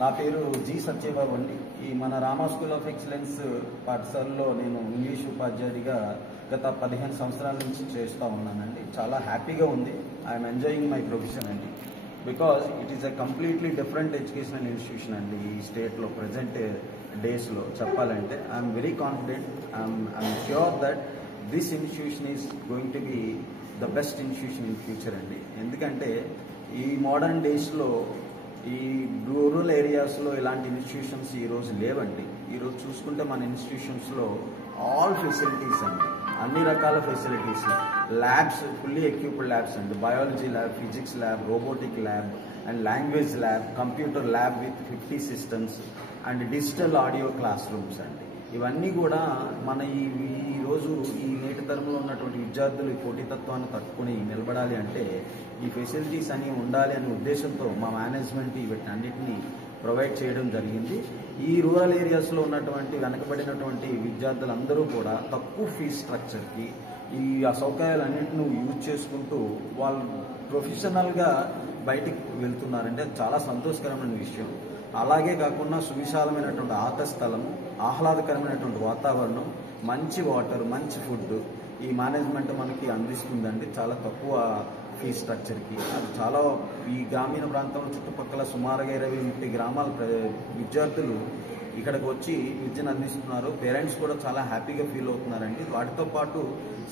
నా పేరు జి సత్యబాబు అండి. ఈ మన రామా స్కూల్ ఆఫ్ ఎక్సలెన్స్ పాఠశాలలో నేను ఇంగ్లీష్ ఉపాధ్యాయుడిగా గత 15 సంవత్సరాల నుంచి చేస్తూ ఉన్నానండి. చాలా హ్యాపీగా ఉంది. ఐఎమ్ ఎంజాయింగ్ మై ప్రొఫెషన్ అండి. Because it is a completely different educational institution అండి. ఈ స్టేట్లో ప్రజెంట్ డేస్లో చెప్పాలంటే I'm very confident. I'm sure that this institution is going to be the best institution in future అండి. ఎందుకంటే ఈ మోడర్న్ డేస్లో ఈ రూరల్ ఏరియాస్లో ఇలాంటి ఇన్స్టిట్యూషన్స్ ఈరోజు లేవండి. ఈరోజు చూసుకుంటే మన ఇన్స్టిట్యూషన్స్లో ఆల్ ఫెసిలిటీస్ అండి, అన్ని రకాల facilities, labs, fully equipped labs అండి, biology lab, physics lab, robotic lab and language lab, computer lab with 50 systems and digital audio class rooms అండి. ఇవన్నీ కూడా మన ఈరోజు ఈ నేటి తరంలో ఉన్నటువంటి విద్యార్థులు ఈ పోటీతత్వాన్ని తట్టుకుని నిలబడాలి అంటే ఈ ఫెసిలిటీస్ అన్నీ ఉండాలి అనే ఉద్దేశంతో మా మేనేజ్మెంట్ వీటన్నిటిని ప్రొవైడ్ చేయడం జరిగింది. ఈ రూరల్ ఏరియాస్లో ఉన్నటువంటి వెనకబడినటువంటి విద్యార్థులందరూ కూడా తక్కువ ఫీజు స్ట్రక్చర్కి ఈ సౌకర్యాలన్నింటినీ యూజ్ చేసుకుంటూ వాళ్ళు ప్రొఫెషనల్గా బయటికి వెళ్తున్నారంటే చాలా సంతోషకరమైన విషయం. అలాగే కాకుండా సువిశాలమైనటువంటి ఆట స్థలము, ఆహ్లాదకరమైనటువంటి వాతావరణం, మంచి వాటర్, మంచి ఫుడ్ ఈ మేనేజ్మెంట్ మనకి అందిస్తుందండి. చాలా తక్కువ ఫీజ్ స్ట్రక్చర్కి అది చాలా ఈ గ్రామీణ ప్రాంతంలో చుట్టుపక్కల సుమారుగా 20-30 గ్రామాల విద్యార్థులు ఇక్కడికి వచ్చి విద్యను అందిస్తున్నారు. పేరెంట్స్ కూడా చాలా హ్యాపీగా ఫీల్ అవుతున్నారండి. వాటితో పాటు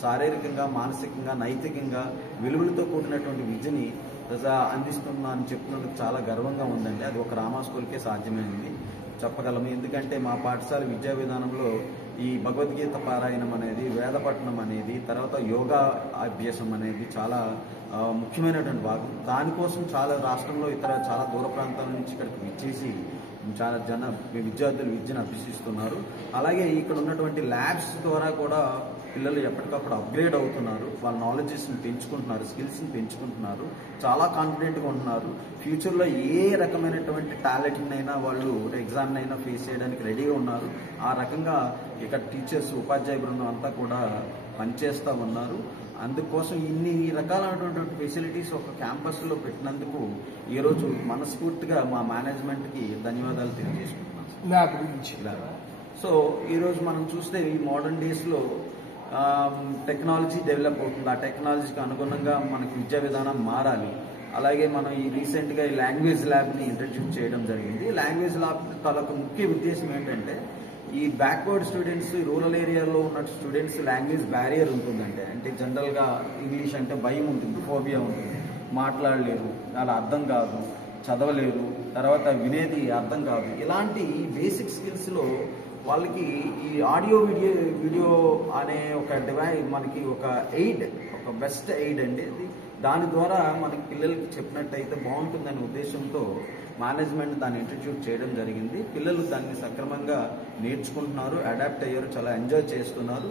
శారీరకంగా, మానసికంగా, నైతికంగా విలువలతో కూడినటువంటి విద్యని అందిస్తున్నా అని చెప్తున్నందుకు చాలా గర్వంగా ఉందండి. అది ఒక రామా స్కూల్కే సాధ్యమైంది చెప్పగలము. ఎందుకంటే మా పాఠశాల విద్యా విధానంలో ఈ భగవద్గీత పారాయణం అనేది, వేదపట్నం అనేది, తర్వాత యోగా అభ్యాసం అనేది చాలా ముఖ్యమైనటువంటి భాగం. దానికోసం చాలా రాష్ట్రంలో చాలా దూర ప్రాంతాల నుంచి ఇక్కడికి విచ్చేసి చాలా విద్యార్థులు విద్యను అభ్యసిస్తున్నారు. అలాగే ఇక్కడ ఉన్నటువంటి ల్యాబ్స్ ద్వారా కూడా పిల్లలు ఎప్పటికప్పుడు అప్గ్రేడ్ అవుతున్నారు. వాళ్ళ నాలెడ్జెస్ని పెంచుకుంటున్నారు, స్కిల్స్ని పెంచుకుంటున్నారు, చాలా కాన్ఫిడెంట్గా ఉంటున్నారు. ఫ్యూచర్లో ఏ రకమైనటువంటి టాలెంట్నైనా వాళ్ళు ఎగ్జామ్నైనా ఫేస్ చేయడానికి రెడీగా ఉన్నారు. ఆ రకంగా ఇక్కడ టీచర్స్, ఉపాధ్యాయ బృందం అంతా కూడా పనిచేస్తూ ఉన్నారు. అందుకోసం ఇన్ని రకాలైనటువంటి ఫెసిలిటీస్ ఒక క్యాంపస్లో పెట్టినందుకు ఈరోజు మనస్ఫూర్తిగా మా మేనేజ్మెంట్కి ధన్యవాదాలు తెలియజేసుకుంటున్నాం. సో ఈరోజు మనం చూస్తే ఈ మోడర్న్ డేస్లో టెక్నాలజీ డెవలప్ అవుతుంది. ఆ టెక్నాలజీకి అనుగుణంగా మనకి విద్యా విధానం మారాలి. అలాగే మనం ఈ రీసెంట్గా ఈ లాంగ్వేజ్ ల్యాబ్ని ఇంట్రడ్యూస్ చేయడం జరిగింది. లాంగ్వేజ్ ల్యాబ్ తాలూకు ముఖ్య ఉద్దేశం ఏంటంటే ఈ బ్యాక్వర్డ్ స్టూడెంట్స్, రూరల్ ఏరియాలో ఉన్న స్టూడెంట్స్ లాంగ్వేజ్ బ్యారియర్ ఉంటుందంటే, అంటే జనరల్గా ఇంగ్లీష్ అంటే భయం ఉంటుంది, ఫోబియా ఉంటుంది, మాట్లాడలేరు, అలా అర్థం కాదు, చదవలేరు, తర్వాత వినేది అర్థం కాదు. ఇలాంటి బేసిక్ స్కిల్స్లో వాళ్ళకి ఈ ఆడియో వీడియో అనే ఒక మనకి ఒక ఎయిడ్, ఒక బెస్ట్ ఎయిడ్ అండి. దాని ద్వారా మనకి పిల్లలకి చెప్పినట్టయితే బాగుంటుందనే ఉద్దేశంతో మేనేజ్మెంట్ దాన్ని ఇంట్రడ్యూస్ చేయడం జరిగింది. పిల్లలు దాన్ని సక్రమంగా నేర్చుకుంటున్నారు, అడాప్ట్ అయ్యారు, చాలా ఎంజాయ్ చేస్తున్నారు.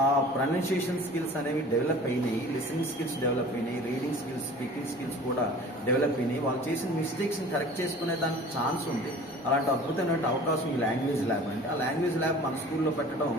ఆ ప్రొనౌన్సియేషన్ స్కిల్స్ అనేవి డెవలప్ అయినాయి, లిసనింగ్ స్కిల్స్ డెవలప్ అయినాయి, రీడింగ్ స్కిల్స్, స్పీకింగ్ స్కిల్స్ కూడా డెవలప్ అయినాయి. వాళ్ళు చేసిన మిస్టేక్స్ని కరెక్ట్ చేసుకునే దానికి ఛాన్స్ ఉంది. అలాంటి అద్భుతమైన అవకాశం ఈ లాంగ్వేజ్ ల్యాబ్ అంటే. ఆ లాంగ్వేజ్ ల్యాబ్ మన స్కూల్లో పెట్టడం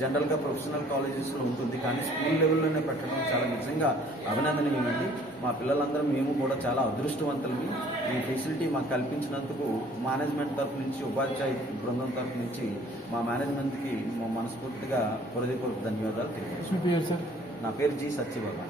జనరల్గా ప్రొఫెషనల్ కాలేజెస్లో ఉంటుంది, కానీ స్కూల్ లెవెల్లోనే పెట్టడం చాలా నిజంగా అభినందనీయమండి. మా పిల్లలందరం మేము కూడా చాలా అదృష్టవంతులమి. ఈ ఫెసిలిటీ మాకు కల్పించినందుకు మేనేజ్మెంట్ తరఫు నుంచి, ఉపాధ్యాయ బృందం తరఫు నుంచి మా మేనేజ్మెంట్కి మనస్ఫూర్తిగా హృదయపూర్వక ధన్యవాదాలు తెలియజేస్తున్నాను. నా పేరు జి సత్యబాబు.